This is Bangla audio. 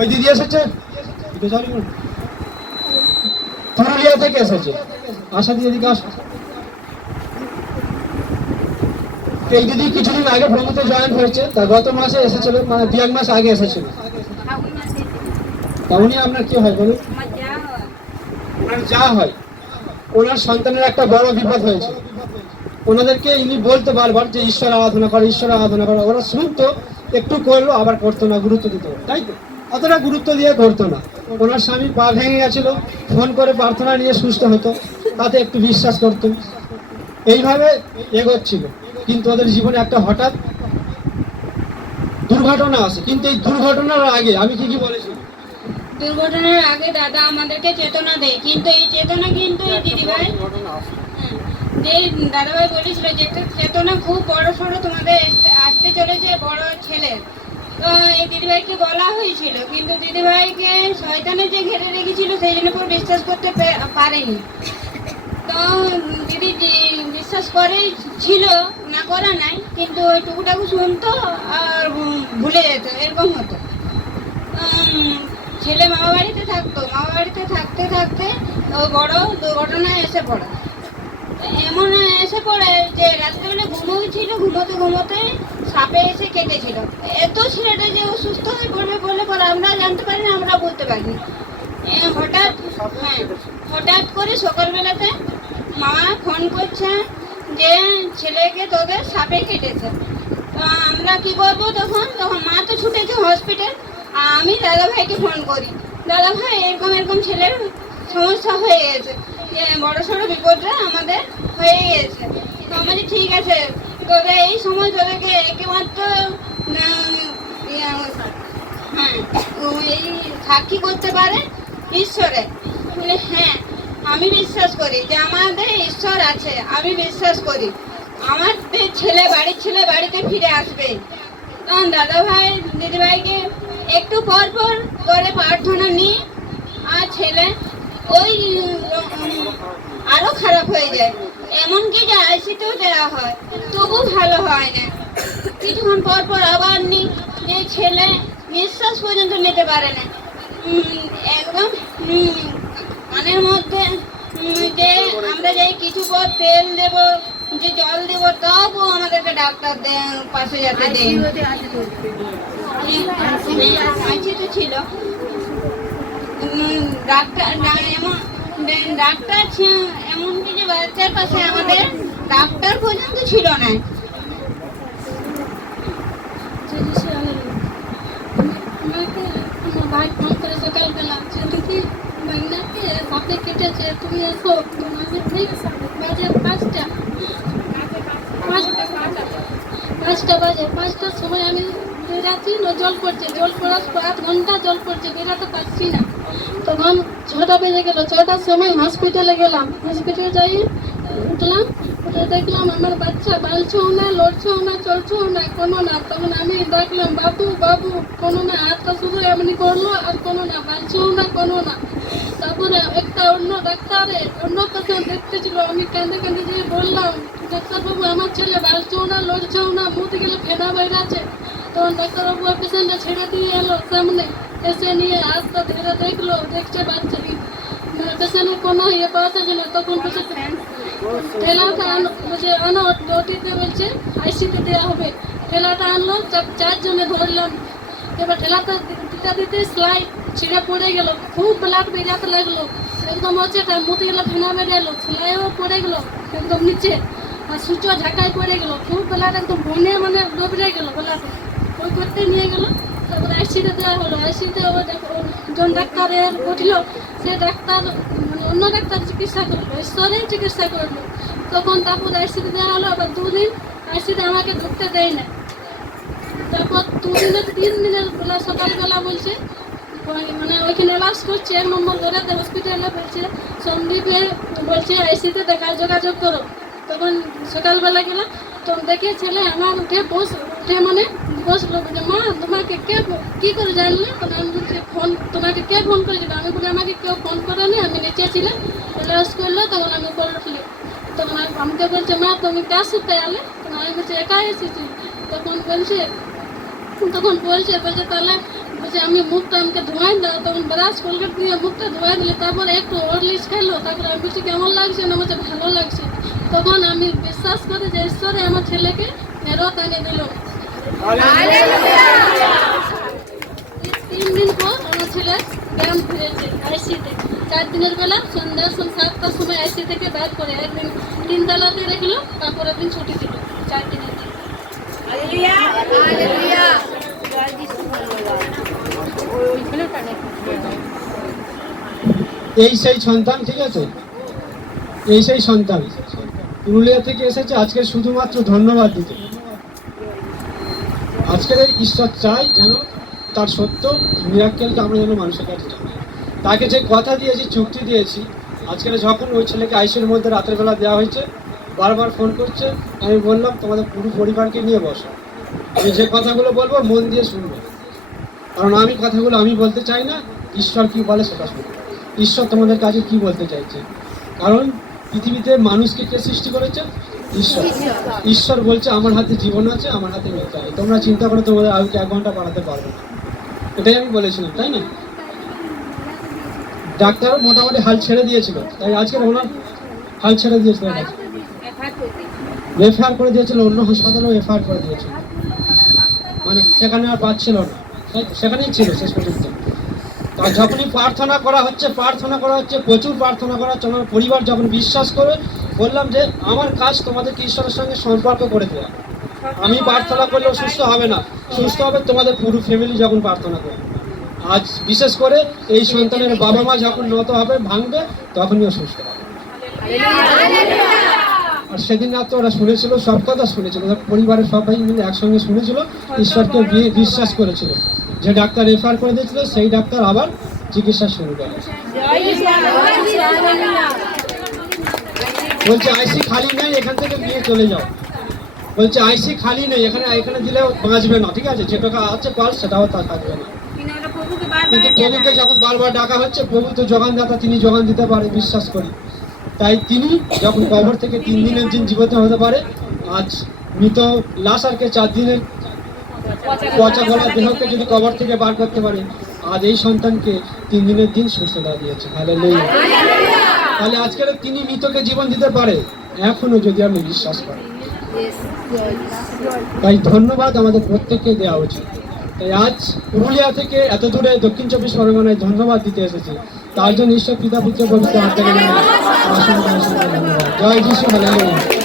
ওই দিদি এসেছে। পুরুলিয়া থেকে এসেছে। আশা দিয়ে এদিকে আসো এই দিদি কিছুদিন আগে ভ্রমণে জয়েন হয়েছে। তা গত মাসে এসেছিল মানে দু এক মাস আগে এসেছিল। তা আপনার কি হয় বলুন? ওনার যা হয়, ওনার সন্তানের একটা বড় বিপদ হয়েছে। ওনাদেরকে ইনি বলতে বারবার যে ঈশ্বর আরাধনা করে, ঈশ্বর আরাধনা করো। ওরা শুনতো একটু করল আবার করতো না গুরুত্ব দিত না, তাই তো? অতটা গুরুত্ব দিয়ে করতো না। ওনার স্বামী পা ভেঙে গেছিল ফোন করে প্রার্থনা নিয়ে সুস্থ হতো তাতে একটু বিশ্বাস করতো। এইভাবে এগোচ্ছিল। কিন্তু ওদের জীবনে একটা হঠাৎ দুর্ঘটনা আসে কিন্তু এই দুর্ঘটনার আগে আমি কি কি বলেছি? দুর্ঘটনার আগে দাদা আমাদেরকে চেতনা দেয়। কিন্তু এই চেতনা কিন্তু দিদিভাই হ্যাঁ, যে দাদাভাই বলেছিল যে একটা চেতনা খুব বড় সড়ো তোমাদের আসতে চলেছে বড় ছেলের তো এই দিদিভাইকে বলা হয়েছিল, কিন্তু দিদিভাইকে শয়তানে যে ঘিরে রেখেছিল, সেই জন্য পুরো বিশ্বাস করতে পারেনি। তো দিদি বিশ্বাস করে ছিল, না করা নাই, কিন্তু ওই টুকুটাকু শুনতো আর ভুলে যেত, এরকম হতো। ছেলে মামা বাড়িতে থাকতো মামা বাড়িতে থাকতে থাকতে বড় দুর্ঘটনায় এসে পড়ে। এমন এসে পড়ে যে রাত্রেবেলা ঘুমোচ্ছিল ঘুমোতে ঘুমোতে সাপে এসে কেটেছিল এত ছেলেটা যে অসুস্থ হয়ে পড়বে বলে পরে আমরা জানতে পারি না আমরা বলতে পারিনি। এ, হঠাৎ হ্যাঁ হঠাৎ করে সকালবেলাতে মামা ফোন করছে যে ছেলেকে তোদের সাপে কেটেছে। তো আমরা কি করব তখন? তখন মা তো ছুটেছে হসপিটাল আর আমি দাদা ভাইকে ফোন করি। দাদা ভাই এরকম এরকম ছেলের সমস্যা হয়ে গেছে। যে বড় সড়ো বিপদটা আমাদের হয়ে গেছে। তো আমি ঠিক আছে তোদের এই সময় তোদেরকে একমাত্র ইয়ে, হ্যাঁ এই সাক্ষী করতে পারে ঈশ্বরে। বলে হ্যাঁ আমি বিশ্বাস করি যে আমাদের ঈশ্বর আছে আমি বিশ্বাস করি। আমাদের ছেলে বাড়ির ছেলে বাড়িতে ফিরে আসবে। তখন দাদা ভাই দিদি একটু পর পর করে প্রার্থনা নিই আর ছেলে ওই আরও খারাপ হয়ে যায়। এমনকি যে আইসিতেও দেওয়া হয়। তবু ভালো হয় না। কিছুক্ষণ পর পর আবার নি যে ছেলে নিঃশ্বাস পর্যন্ত নিতে পারে না। একদম কানের মধ্যে যে আমরা যে কিছু পর তেল দেব যে জল দেব তবু আমাদেরকে ডাক্তার দে- পাশে যেতে দেয়। আইসিতে ছিল। উম, ডাক্তার এমন ডাক্তার যে বাচ্চার পাশে আমাদের ডাক্তার পর্যন্ত ছিল না। ভাই ফোন করে সকালবেলা, যে দিদি বাইনাকে সাপে কেটেছে, তুমি এসো তোমাকে ঠিক আছে বাজে পাঁচটা পাঁচটা বাজে, পাঁচটার সময় আমি বেরাচ্ছি না জল পড়ছে? জল পড়ার পর আধ ঘণ্টা জল পড়ছে বেরাতে পারছি না। তখন ছটা বেজে গেল, ছটার সময় হসপিটালে গেলাম। হসপিটালে যাই, উঠলাম, উঠে দেখলাম আমার বাচ্চা বালছেও না, লড়ছেও না চলছেও না, কোনো না। তখন আমি ডাকলাম বাবু বাবু, কোনো না, হাতটা শুধু এমনি করল আর কোনো না, বালছেও না, কোনো না। তারপরে একটা অন্য ডাক্তারে অন্য পেশেন্ট দেখতেছিল, আমি কাঁদে কাঁদে যেয়ে বললাম, ডাক্তারবাবু, আমার ছেলে বালছেও না, লড়ছেও না, মুখ গেলে ফেনা বাইরে আছে। তখন ডাক্তারবাবু পেশেন্টটা ছেড়ে দিয়ে এলো, সামনে। এসে নিয়ে হাতটা ধরে দেখল, দেখছে বাচ্চা পেশেন্টের কোনো ইয়ে পাওয়া যাচ্ছে না, তখন ঠেলাটা আনো যে আনো ওটিতে বলছে, আইসিতে দেওয়া হবে। ঠেলাটা আনলো চার- চারজনে ধরলাম। এবার ঠেলাটা দিতে দিতে স্লাইড ছিঁড়ে পড়ে গেল। খুব ব্লাড বেরিয়াতে লাগল। একদম হচ্ছে তার মতো গেলো ফেনা এলো। সেলাইও পড়ে গেলো, একদম নিচে। আর সূচো ঝাঁকায় পড়ে গেলো। খুব ব্লাড একদম বনে মানে ডবরে গেলো ব্লাডে। ওই করতে নিয়ে গেলো তারপরে আইসিতে দেওয়া হলো। আইসিতে ও জন ডাক্তারের উঠল সে ডাক্তার মানে অন্য ডাক্তার চিকিৎসা করল ঈশ্বরেই চিকিৎসা করল তখন তারপর আইসিতে দেওয়া হলো, আবার দুদিন আইসিতে আমাকে ঢুকতে দেয় না তারপর দুদিনের তিন দিনের বেলা সকালবেলা বলছে মানে ওইখানে লাস্ট করছে এক নম্বর ধরাতে হসপিটালে বলছে, সন্দীপে বলছে আইসিতে দেখা যোগাযোগ করো। তখন সকালবেলা গেলাম, তখন দেখে ছেলে আমার উঠে বস মানে? বসল বলে মা, তোমাকে কে কি করে জানলে? আমি বলছি, ফোন, তোমাকে কে ফোন করেছিল? আমি বলি, আমাকে কেউ ফোন করেনি, আমি নিচে ছিলাম লাস্ট করল, তখন আমি উপরে উঠলি তখন আমি- আমাকে বলছে, মা, তুমি কার সাথে এলে তখন আমি বলছি, একাই এসেছি। তখন বলছে তখন বলছে বলছে, তাহলে বলছে, আমি মুখটা আমাকে ধোয়াই দাও তখন ব্রাশ কোলগেট দিয়ে মুখটা ধোয়াই দিলে, তারপরে একটু হরলিক্স খেলো, তারপরে আমি বলছি, কেমন লাগছে? না, বলছে, ভালো লাগছে। তখন আমি বিশ্বাস করে যে ঈশ্বরে আমার ছেলেকে ফেরত এনে দিল। তিন দিন পর আমার ছেলে চার দিনের বেলা সন্ধ্যা সন- সাতটার সময় থেকে করে একদিন তারপরের দিন ছুটি এই সেই সন্তান, ঠিক আছে? এই সেই সন্তান। পুরুলিয়া থেকে এসেছে, আজকে শুধুমাত্র ধন্যবাদ দিতে। আজকের এই ঈশ্বর চাই যেন তার সত্য মিরাক্কেলটা আমরা যেন মানুষের কাছে জানাই। তাকে যে কথা দিয়েছি, চুক্তি দিয়েছি আজকে যখন ওই ছেলেকে আইসির মধ্যে রাতের বেলা দেওয়া হয়েছে, বারবার ফোন করছে, আমি বললাম, তোমাদের পুরো পরিবারকে নিয়ে বসো। আমি যে কথাগুলো বলব, মন দিয়ে শুনবে। কারণ আমি কথাগুলো আমি বলতে চাই না, ঈশ্বর কি বলে সেটা শুনবে। ঈশ্বর তোমাদের কাছে কি বলতে চাইছে? কারণ পৃথিবীতে মানুষকে কে সৃষ্টি করেছে? ঈশ্বর। ঈশ্বর বলছে, আমার হাতে জীবন আছে, আমার হাতে মৃত্যু আছে। তোমরা চিন্তা করে, তোমাদের আয়ুকে এক ঘণ্টা বাড়াতে পারবে না। এটাই আমি বলেছিলাম, তাই না? ডাক্তার মোটামুটি হাল ছেড়ে দিয়েছিল। তাই আজকে ওনার হাল ছেড়ে দিয়েছিল এফআইআর করে দিয়েছিল, অন্য হাসপাতালেও এফআইআর করে দিয়েছিল। মানে সেখানে আর পাচ্ছিল না। সেখানেই ছিল শেষ পর্যন্ত। আর যখনই প্রার্থনা করা হচ্ছে, প্রার্থনা করা হচ্ছে, প্রচুর প্রার্থনা করা হচ্ছে, আমার পরিবার যখন বিশ্বাস করে বললাম যে, আমার কাজ তোমাদেরকে ঈশ্বরের সঙ্গে সম্পর্ক করে দেওয়া। আমি প্রার্থনা করলেও সুস্থ হবে না। সুস্থ হবে তোমাদের পুরো ফ্যামিলি যখন প্রার্থনা করবে। আজ বিশেষ করে এই সন্তানের বাবা মা যখন নত হবে, ভাঙবে, তখনই সুস্থ হবে। আর সেদিন রাত্রে ওরা শুনেছিল, সব কথা শুনেছিল। পরিবারের সবাই মিলে একসঙ্গে শুনেছিল, ঈশ্বরকে বিশ্বাস করেছিল। যে ডাক্তার রেফার করে দিয়েছিল, সেই ডাক্তার আবার চিকিৎসা শুরু করে। বলছে আইসি খালি নেই এখান থেকে নিয়ে চলে যাও। বলছে আইসি খালি নেই এখানে এখানে দিলে বাঁচবে না ঠিক আছে? যে টাকা আছে পাল সেটাও তার থাকবে না। কিন্তু প্রভুকে যখন বারবার ডাকা হচ্ছে প্রভু তো যোগানদাতা তিনি যোগান দিতে পারে বিশ্বাস করি। তাই তিনি যখন কবর থেকে তিন দিনের দিন জীবিত হতে পারে আজ মৃত লাশ আরকে চার দিনের পচা গলা দেহকে যদি কবর থেকে বার করতে পারে আজ এই সন্তানকে তিন দিনের দিন সুস্থতা দিয়েছে। তাহলে তাহলে আজকের তিনি মৃতকে জীবন দিতে পারে? এখনও যদি আপনি বিশ্বাস করেন। তাই ধন্যবাদ আমাদের প্রত্যেককে দেওয়া উচিত। তাই আজ পুরুলিয়া থেকে এত দূরে দক্ষিণ চব্বিশ পরগনায় ধন্যবাদ দিতে এসেছি। তার জন্য ঈশ্বর পিতা, পুত্র জয় যিশু হালেলুয়া